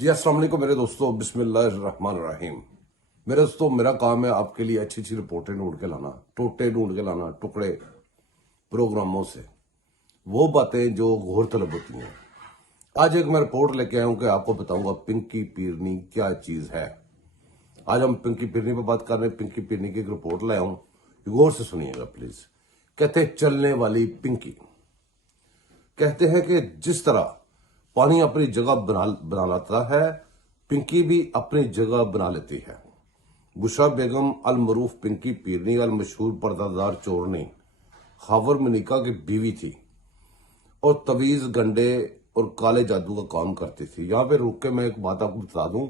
जी अस्सलाम वालेकुम मेरे दोस्तों, बिस्मिल्लाहिर्रहमानिर्रहीम। मेरे दोस्तों, मेरा काम है आपके लिए अच्छी अच्छी रिपोर्टें ढूंढ के लाना, टोटे ढूंढ के लाना, टुकड़े प्रोग्रामों से, वो बातें जो गौरतलब होती हैं। आज एक मैं रिपोर्ट लेके आया हूं कि आपको बताऊंगा पिंकी पीरनी क्या चीज है। आज हम पिंकी पीरनी पर बात कर रहे हैं। पिंकी पीरनी की एक रिपोर्ट लाया हूं, गौर से सुनिएगा प्लीज। कहते हैं चलने वाली पिंकी। कहते हैं कि जिस तरह पानी अपनी जगह बना लाता है, पिंकी भी अपनी जगह बना लेती है। बुशरा बेगम अल मरूफ पिंकी पीरनी अल मशहूर पर्दादार चोरनी खावर मनिका की बीवी थी और तवीज गंडे और काले जादू का काम करती थी। यहां पे रुक के मैं एक बात आपको बता दूं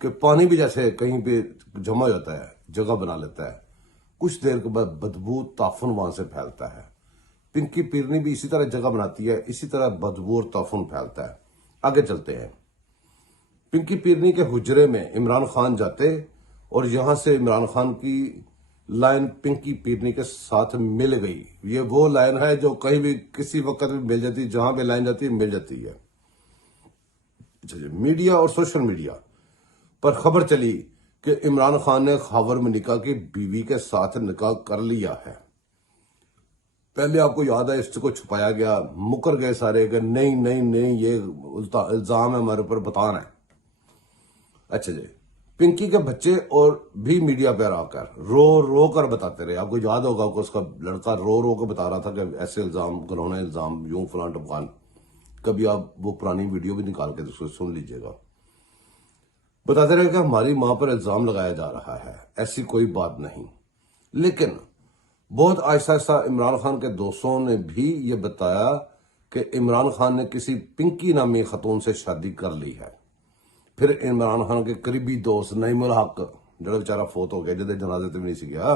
कि पानी भी जैसे कहीं पे जमा हो जाता है, जगह बना लेता है, कुछ देर के बाद बदबू ताफुन वहां से फैलता है। पिंकी पीरनी भी इसी तरह जगह बनाती है, इसी तरह बदबू और ताफुन फैलता है। आगे चलते हैं। पिंकी पीरनी के हुजरे में इमरान खान जाते और यहां से इमरान खान की लाइन पिंकी पीरनी के साथ मिल गई। ये वो लाइन है जो कहीं भी किसी वक्त भी मिल जाती है, जहां भी लाइन जाती है मिल जाती है। मीडिया और सोशल मीडिया पर खबर चली कि इमरान खान ने खावर मनिका की बीवी के साथ निकाह कर लिया है। पहले आपको याद है इसको छुपाया गया, मुकर गए सारे कि नहीं नहीं नहीं ये इल्जाम है हमारे ऊपर, बताना है। अच्छा जी, पिंकी के बच्चे और भी मीडिया पर आकर रो रो कर बताते रहे। आपको याद होगा कि उसका लड़का रो रो कर बता रहा था कि ऐसे इल्जाम, घिनौने इल्जाम, यूं फलान टमकान। कभी आप वो पुरानी वीडियो भी निकाल के उसको सुन लीजिएगा। बताते रहे कि हमारी मां पर इल्जाम लगाया जा रहा है, ऐसी कोई बात नहीं। लेकिन बहुत आहिस्ता आहिस्ता इमरान खान के दोस्तों ने भी ये बताया कि इमरान खान ने किसी पिंकी नामी खतून से शादी कर ली है। फिर इमरान खान के करीबी दोस्त नईमुल हक, जो बेचारा फोत हो गया, जिसे जनाजे तक भी नहीं सी गया,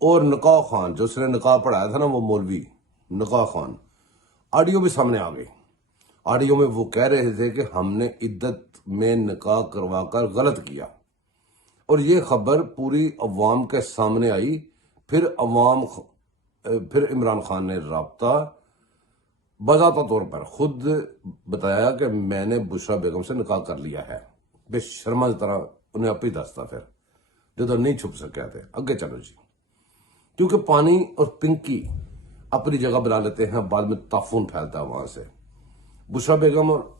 और नकाह खान, जो उसने निकाह पढ़ाया था ना, वो मौलवी नकाह खान, ऑडियो भी सामने आ गई। ऑडियो में वो कह रहे थे कि हमने इद्दत में निकाह करवाकर गलत किया, और ये खबर पूरी अवाम के सामने आई। फिर इमरान खान ने राब्ता बजाता तौर पर खुद बताया कि मैंने बुशरा बेगम से निकाह कर लिया है। बेशर्मा की तरह उन्हें आप ही दसता फिर, जो तो नहीं छुप सके थे। आगे चलो जी। क्योंकि पानी और पिंकी अपनी जगह बना लेते हैं, बाद में ताफून फैलता है वहां से। बुशरा बेगम और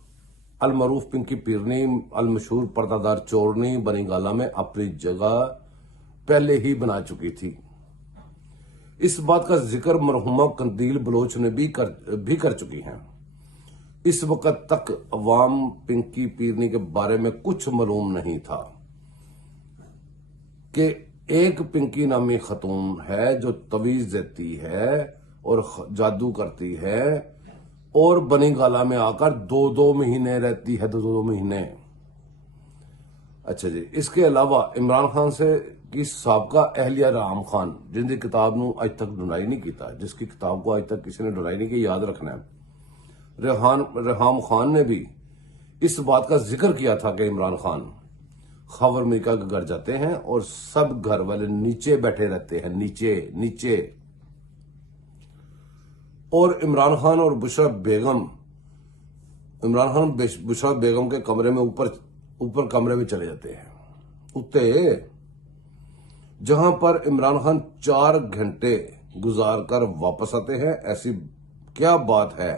अल मरूफ पिंकी पीरनी अल मशहूर पर्दादार चोरनी बनी गाला में अपनी जगह पहले ही बना चुकी थी। इस बात का जिक्र मरहुमा कंदील बलोच ने भी कर चुकी हैं। इस वक्त तक अवाम पिंकी पीरनी के बारे में कुछ मालूम नहीं था कि एक पिंकी नामी खतून है जो तवीज देती है और जादू करती है और बनी गाला में आकर 2-2 महीने रहती है, 2-2 महीने। अच्छा जी, इसके अलावा इमरान खान से की साबका अहलिया राम खान, जिनकी किताब नू अज तक डुनाई नहीं किया, जिसकी किताब को आज तक किसी ने डुनाई नहीं की, याद रखना है। रेहाम खान ने भी इस बात का जिक्र किया था कि इमरान खान खावर मनिका के घर जाते हैं और सब घर वाले नीचे बैठे रहते हैं, नीचे नीचे। और इमरान खान बुशरा बेगम के कमरे में ऊपर कमरे में चले जाते हैं, उत्ते, जहां पर इमरान खान 4 घंटे गुजार कर वापस आते हैं। ऐसी क्या बात है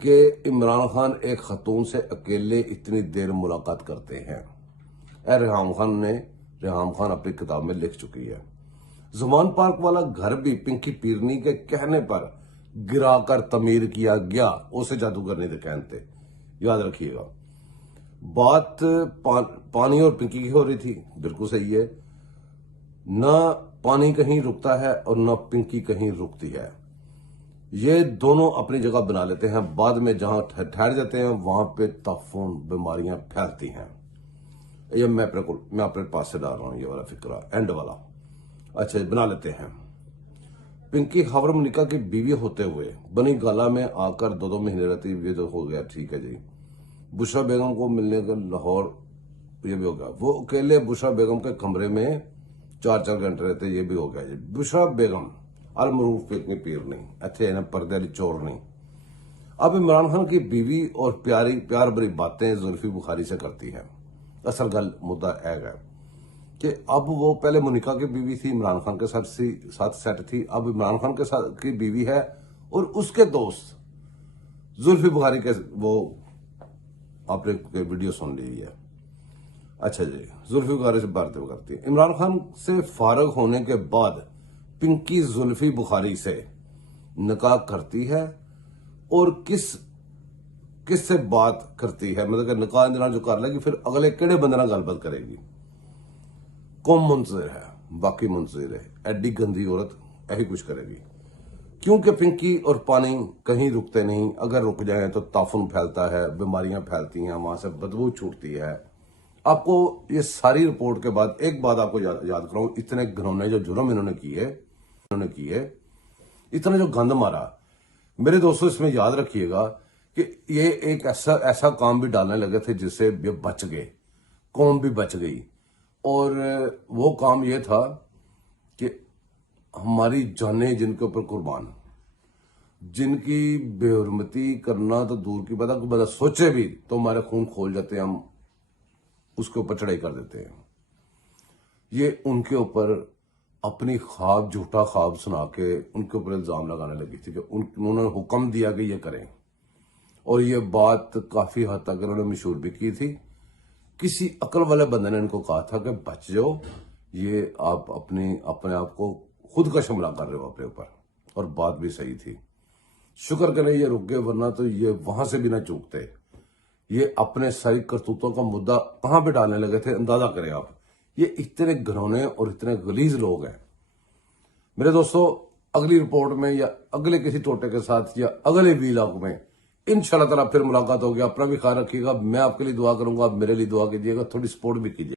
कि इमरान खान एक खतून से अकेले इतनी देर मुलाकात करते हैं? रेहाम खान अपनी किताब में लिख चुकी है। जुमान पार्क वाला घर भी पिंकी पीरनी के कहने पर गिराकर तमीर किया गया, उसे जादू करने के कहते। याद रखिएगा, बात पानी और पिंकी की हो रही थी। बिल्कुल सही है, ना पानी कहीं रुकता है और ना पिंकी कहीं रुकती है। ये दोनों अपनी जगह बना लेते हैं, बाद में जहां ठहर जाते हैं वहां पे ताफून बीमारियां फैलती हैं। ये मैं अपने पास से डाल रहा हूं, ये वाला फिक्रा एंड वाला। अच्छा, बना लेते हैं। पिंकी खावर मनिका की बीवी होते हुए बनी गाला में आकर 2-2 महीने रहती, ये तो हो गया, ठीक है जी। बुशरा बेगम को मिलने का लाहौर, ये भी हो गया। वो अकेले बुशरा बेगम के कमरे में 4-4 घंटे रहते, ये भी हो गया जी। बुशरा बेगम अल मरूफ पिंकी पीरनी, इत्थे पर्दे वाली चोरनी अब इमरान खान की बीवी और प्यार भरी बातें जुल्फी बुखारी से करती है। असल गल मुद्दा है कि अब वो पहले मोनिका की बीवी थी, इमरान खान के साथ सेट थी, अब इमरान खान के साथ की बीवी है और उसके दोस्त जुल्फी बुखारी के वो आपने वीडियो सुन ली है। अच्छा जी, जुल्फी बुखारी से बातें करती है। इमरान खान से फारग होने के बाद पिंकी जुल्फी बुखारी से निकाह करती है और किस से बात करती है, मतलब कि निकाह इंदे नाल जो कर लेगी फिर अगले केड़े बंदे नाल गलबात करेगी। कौन मुंतजिर है, बाकी मुंतजिर है, एडी गंदी औरत यही कुछ करेगी। क्योंकि पिंकी और पानी कहीं रुकते नहीं, अगर रुक जाए तो ताफुन फैलता है, बीमारियां फैलती हैं, वहां से बदबू छूटती है। आपको ये सारी रिपोर्ट के बाद एक बात आपको याद कराऊं, इतने घिनौने जो जुर्म इन्होंने किए, इतना जो गंद मारा, मेरे दोस्तों इसमें याद रखिएगा कि ये एक ऐसा काम भी डालने लगे थे जिससे ये बच गए, कौम भी बच गई। और वो काम ये था कि हमारी जानें जिनके ऊपर कुर्बान, जिनकी बेहुरमती करना तो दूर की बात है, बंदा सोचे भी तो हमारे खून खोल जाते हैं, हम उसके ऊपर चढ़ाई कर देते हैं। ये उनके ऊपर अपनी झूठा ख्वाब सुना के उनके ऊपर इल्जाम लगाने लगी थी कि उन्होंने हुक्म दिया कि ये करें। और ये बात काफी हद तक उन्होंने मशहूर भी की थी। किसी अकल वाले बंदे ने इनको कहा था कि बच जाओ, ये आप अपने आप को खुद का हमला कर रहे हो अपने ऊपर। और बात भी सही थी, शुक्र करें ये रुक गए, वरना तो ये वहां से भी ना चूकते। ये अपने सारी करतूतों का मुद्दा कहां पे डालने लगे थे, अंदाजा करें आप। ये इतने घिनौने और इतने गलीज लोग हैं। मेरे दोस्तों, अगली रिपोर्ट में या अगले किसी टोटे के साथ या अगले वीलॉग में इंशाल्लाह ताला फिर मुलाकात होगी। अपना भी ख्याल रखिएगा, मैं आपके लिए दुआ करूंगा, आप मेरे लिए दुआ कीजिएगा, थोड़ी सपोर्ट भी कीजिए।